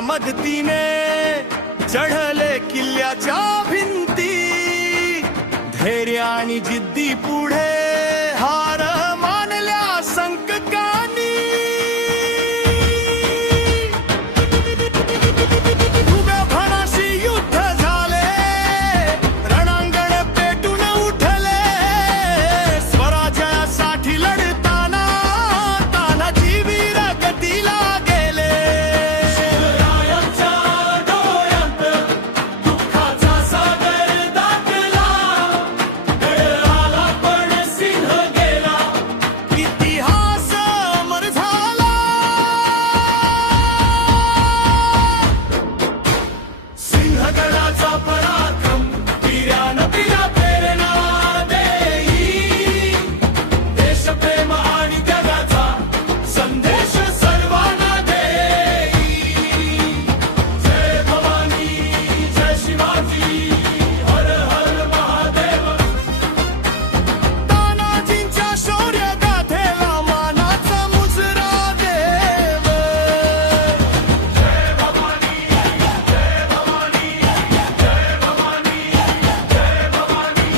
मदतीने चढले किल्ल्याच्या भिंती, धैर्य आणि जिद्दी पुढे हार मानल्या संकटांनी। उभ्या भानाशी युद्ध झाले, रणांगण पेटून उठले, स्वराज्यासाठी लढताना तानाजी वीर गतीला गेले। शिवरायांच्या डोळ्यात दुःखाचा सागर दाटला, गड आला पण सिंह गेला, इतिहास अमर झाला। सिंहगडाचा पराक्रम वीर्यानं दिला प्रेरणा देई, देशप्रेम आणि त्यागाचा संदेश सर्वांना देई। जय भवानी जय शिवाजी, हर हर महादेव। तानाजींच्या शौर्य गाथेला मानाचा मुजरा देव। जय भवानी जय भवानी जय भवानी जय भवानी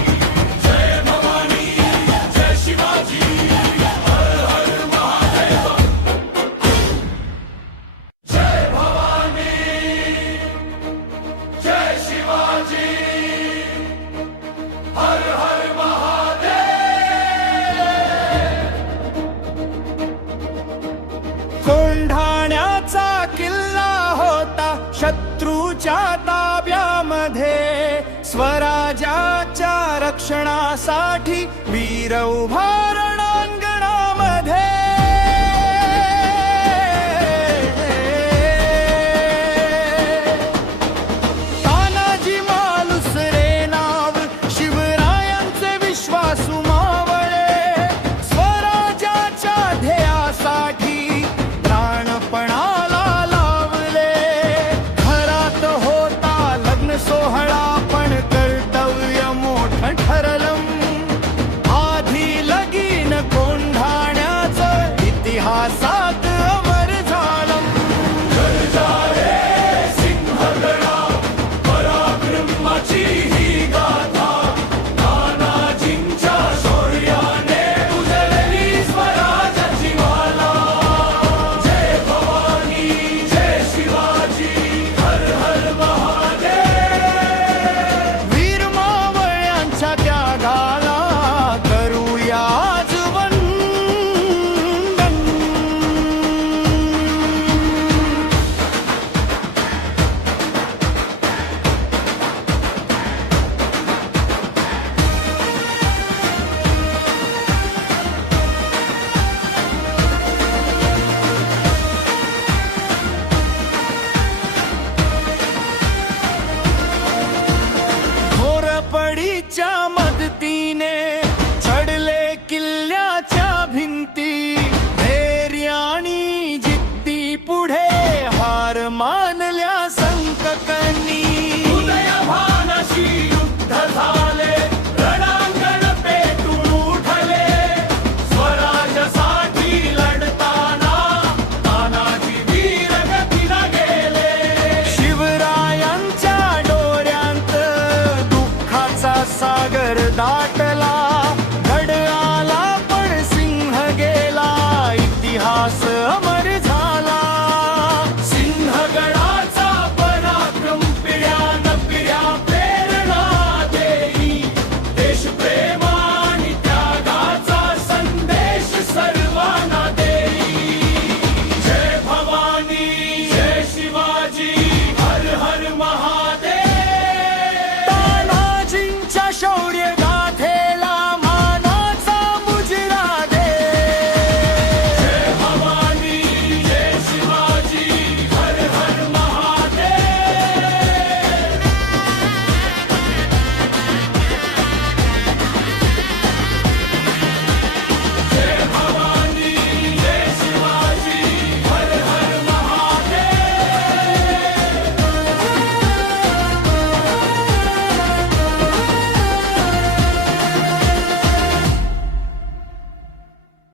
जय भवानी जय शिवाजी, हर हर महादेव। जय भवानी जय शिवाजी, हर हर महादेव। कोंढाण्याचा किल्ला होता शत्रूच्या ताब्यामध्ये, स्वराज्याच्या रक्षणासाठी वीर उभारणार